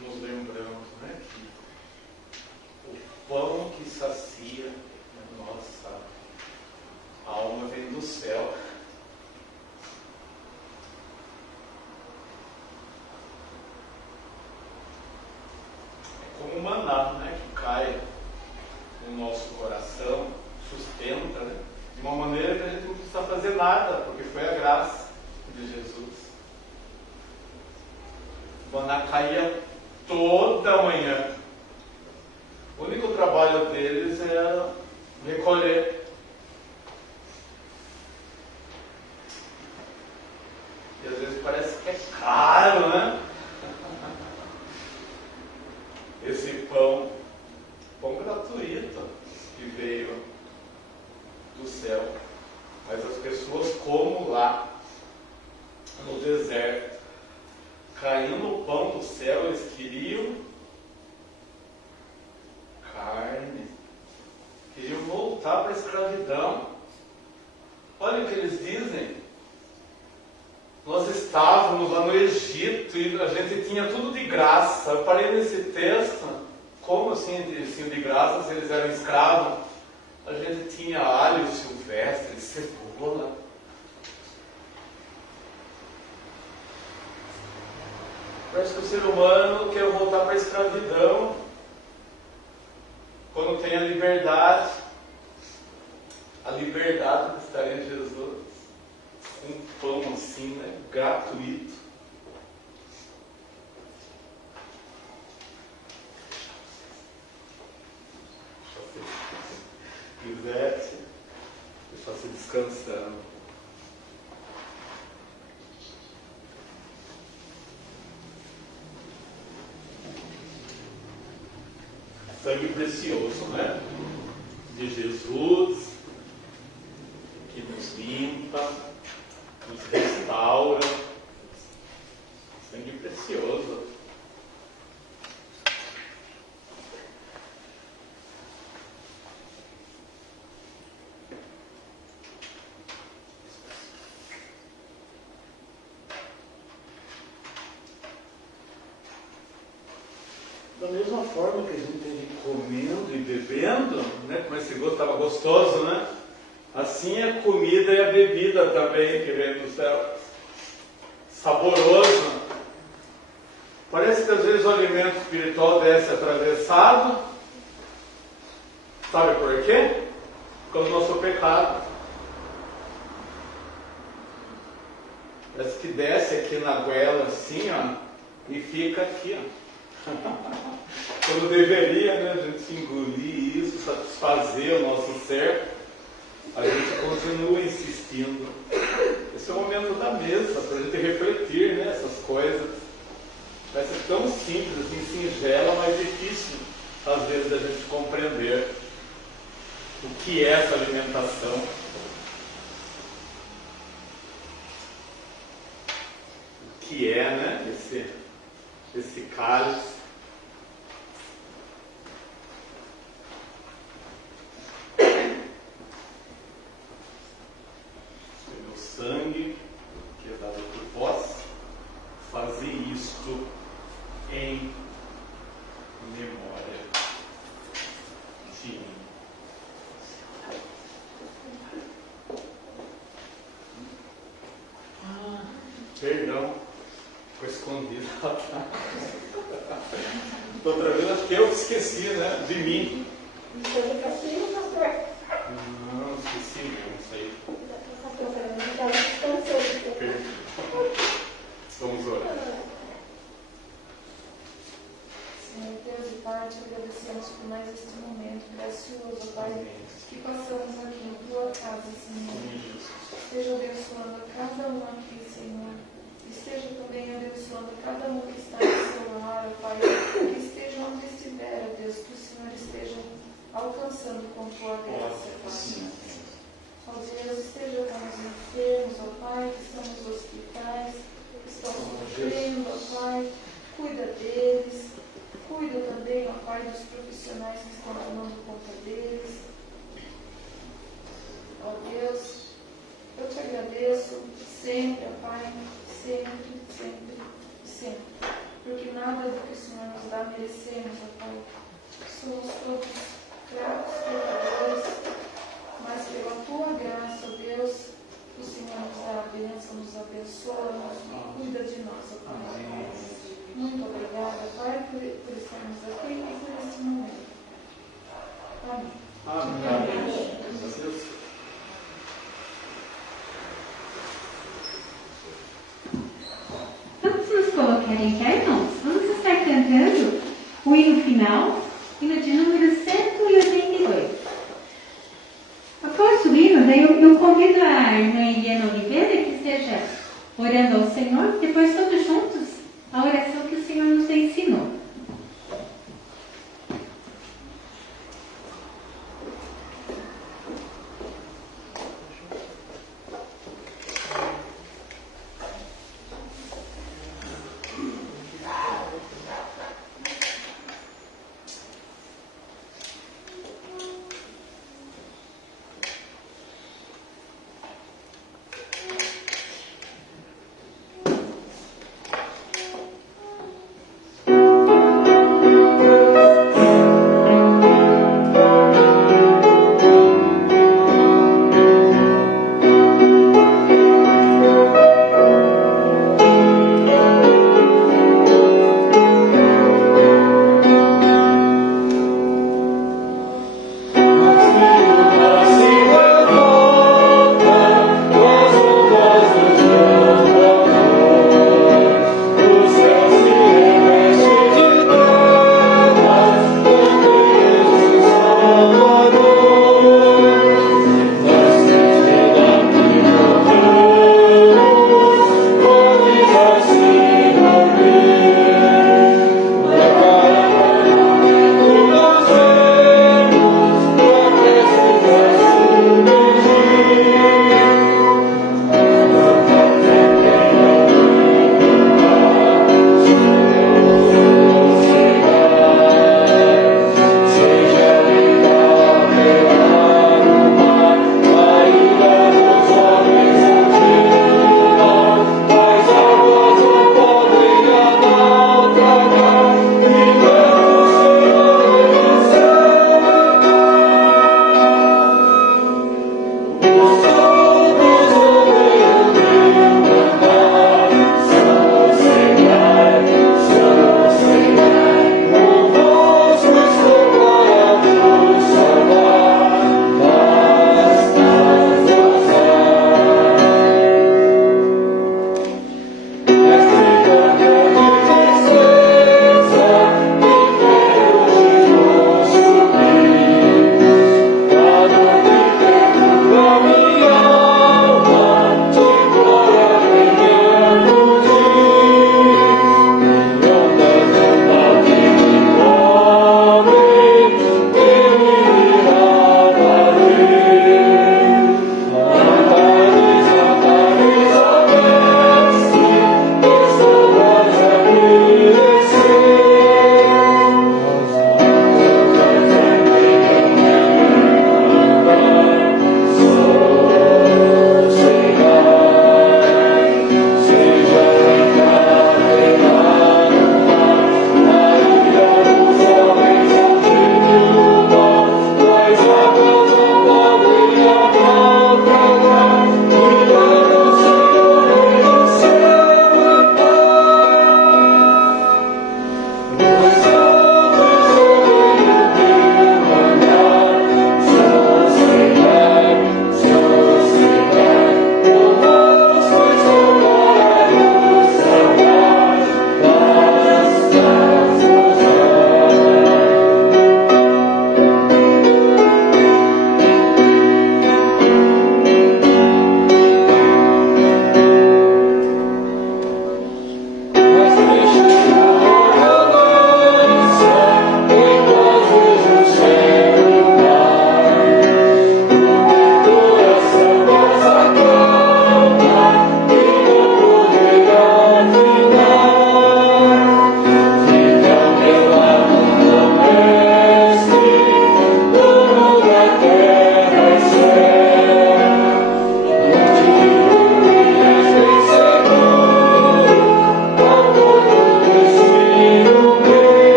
Nos lembramos, né, que o pão que sacia a nossa alma vem do céu. É como o maná, né, que cai no nosso coração, sustenta, né, de uma maneira que a gente não precisa fazer nada, porque foi a graça de Jesus. O maná caía toda manhã. O único trabalho deles era recolher. E às vezes parece que é caro, né? Esse pão gratuito que veio do céu. Mas as pessoas como lá, no deserto, caindo o pão do céu, eles queriam carne, queriam voltar para a escravidão. Olha o que eles dizem. Nós estávamos lá no Egito e a gente tinha tudo de graça. Eu parei nesse texto. Como assim de graça se eles eram escravos? A gente tinha alho silvestre, cebola. Parece que o ser humano quer voltar para a escravidão quando tem a liberdade de estar em Jesus. Um pão assim, né? Gratuito. Ivete, deixa você descansando. Sangue precioso, né? De Jesus, que nos limpa, nos restaura. Sangue precioso. Da mesma forma que a gente teve comendo e bebendo, né, como esse gosto estava gostoso, né? Assim a comida e a bebida também que vem do céu. Saboroso. Parece que às vezes o alimento espiritual desce atravessado. Sabe por quê? Por causa do nosso pecado. Parece que desce aqui na goela assim, ó, e fica aqui, ó. Quando deveria, né, a gente engolir isso, satisfazer o nosso ser, a gente continua insistindo. Esse é o momento da mesa, para a gente refletir, né, essas coisas. Parece tão simples, assim, singela, mas difícil, às vezes, a gente compreender o que é essa alimentação. O que é, né, esse cálice. Meu sangue, que é dado por vós, fazer isto em memória de mim. Perdão, ficou escondido lá atrás. Outra vez, acho que eu esqueci, né, de mim. Não, esqueci mesmo, isso aí. Vamos orar. Senhor Deus e Pai, te agradecemos por mais este momento gracioso, Pai, que passamos aqui em tua casa, Senhor. Esteja abençoando a cada um aqui, Senhor. Esteja também abençoando cada um que está no seu lar, Pai. Que esteja onde estiver, ó Deus, que o Senhor esteja alcançando com tua graça, Pai. Ó Deus, esteja com os enfermos, ó Pai, que estão nos hospitais, que estão sofrendo, ó Pai. Cuida deles. Cuida também, ó Pai, dos profissionais que estão tomando conta deles. Ó Deus, eu te agradeço sempre, ó Pai, sempre, sempre, sempre. Porque nada do que o Senhor nos dá merecemos, ó Pai. Somos todos gratos, pecadores, mas pela tua graça, ó Deus, o Senhor nos dá a bênção, nos abençoa, cuida de nós, ó Pai. Muito obrigada, Pai, por estarmos aqui e por este momento. Amém. Amém. Vamos nos colocar em pé, irmãos? Vamos estar cantando o hino final, hino de número 182. Após o hino, daí eu convido a irmã Eliana Oliveira que esteja orando ao Senhor, depois todos juntos, a oração que o Senhor nos ensinou.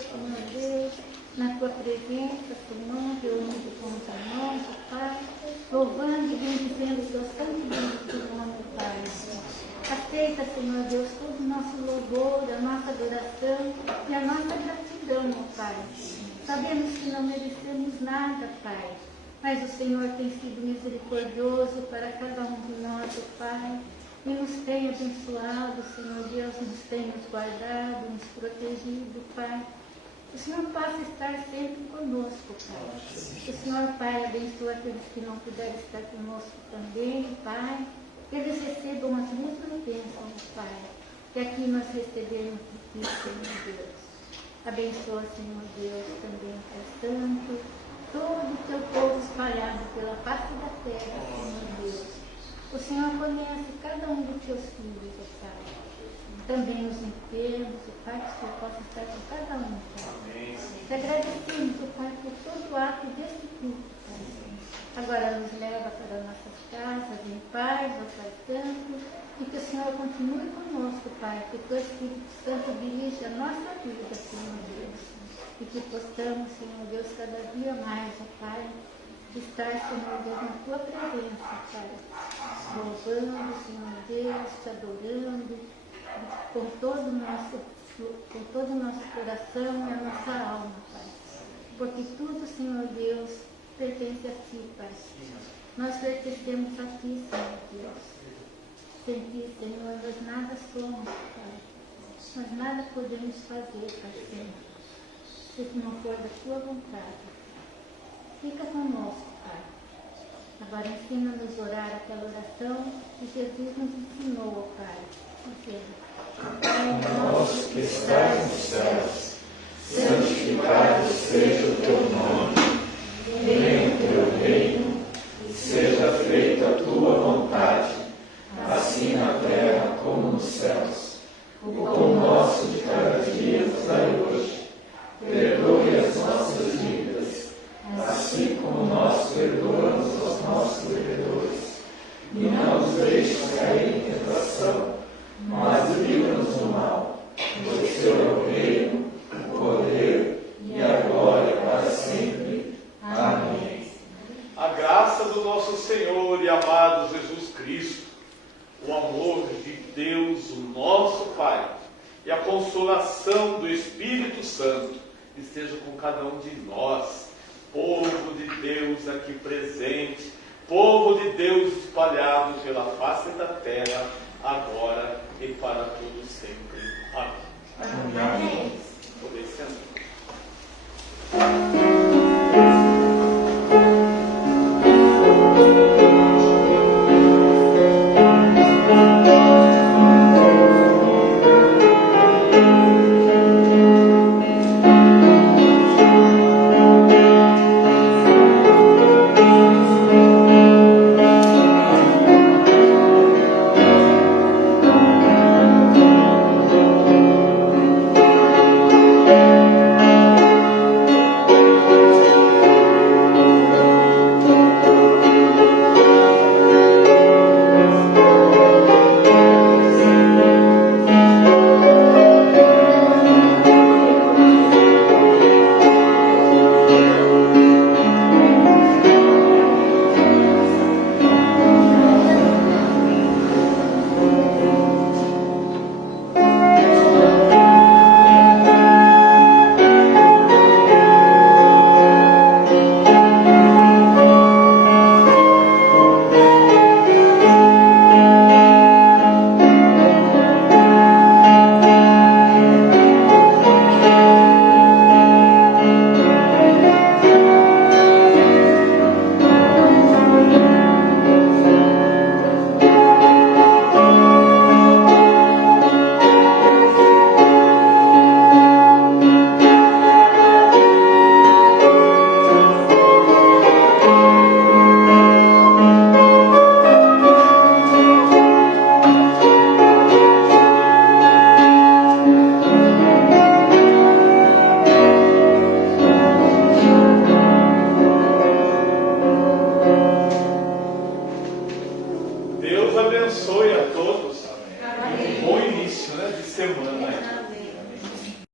Senhor Deus, na tua presença, Senhor, reunido com os irmãos, Pai, louvando e bendizendo o teu santo e bendito nome, Pai. Aceita, Senhor Deus, todo o nosso louvor, a nossa adoração e a nossa gratidão, ó Pai. Sabemos que não merecemos nada, Pai, mas o Senhor tem sido misericordioso para cada um de nós, ó Pai, e nos tem abençoado, Senhor Deus, nos tem nos guardado, nos protegido, Pai. O Senhor possa estar sempre conosco, Pai. O Senhor, Pai, abençoa aqueles que não puderem estar conosco também, Pai. Eles recebam as mesmas bênçãos, Pai, que aqui nós recebemos de Ti, Senhor Deus. Abençoa, Senhor Deus, também o Teu santo, todo o Teu povo espalhado pela face da terra, Senhor Deus. O Senhor conhece cada um dos Teus filhos, ó Pai. Também os enfermos, ó Pai, que o Senhor possa estar com cada um, Pai. Te agradecemos, ó Pai, por todo o ato deste culto, Pai. Agora nos leva para nossas casas em paz, ó Pai Santo, e que o Senhor continue conosco, Pai, que o Teu Espírito Santo dirija a nossa vida, Senhor Deus, e que possamos, Senhor Deus, cada dia mais, ó Pai, estar, Senhor Deus, na Tua presença, Pai, louvando, Senhor Deus, te adorando, com todo o nosso coração e a nossa alma, Pai, porque tudo, Senhor Deus, pertence a Ti, Pai. Nós pertencemos a Ti, Senhor Deus. Sem Ti, Senhor, nós nada somos, Pai. Nós nada podemos fazer, Pai Senhor, se não for da Tua vontade. Fica conosco, Pai. Agora ensina-nos a orar aquela oração que Jesus nos ensinou, Pai. Pai nosso que estás nos céus, santificado seja o Teu nome. Venha o Teu reino, e seja feita a Tua vontade, assim na terra como nos céus. O pão nosso de cada dia nos dai hoje. Perdoe as nossas dívidas, assim como nós perdoamos aos nossos devedores. E não nos deixes cair em tentação, mas livra-nos do mal. Pois Teu é o reino, o poder e a glória para sempre. Amém. A graça do nosso Senhor e amado Jesus Cristo, o amor de Deus, o nosso Pai, e a consolação do Espírito Santo esteja com cada um de nós, povo de Deus aqui presente, povo de Deus espalhado pela face da terra, agora e para todos sempre. Amém. Amém. Podem sentar.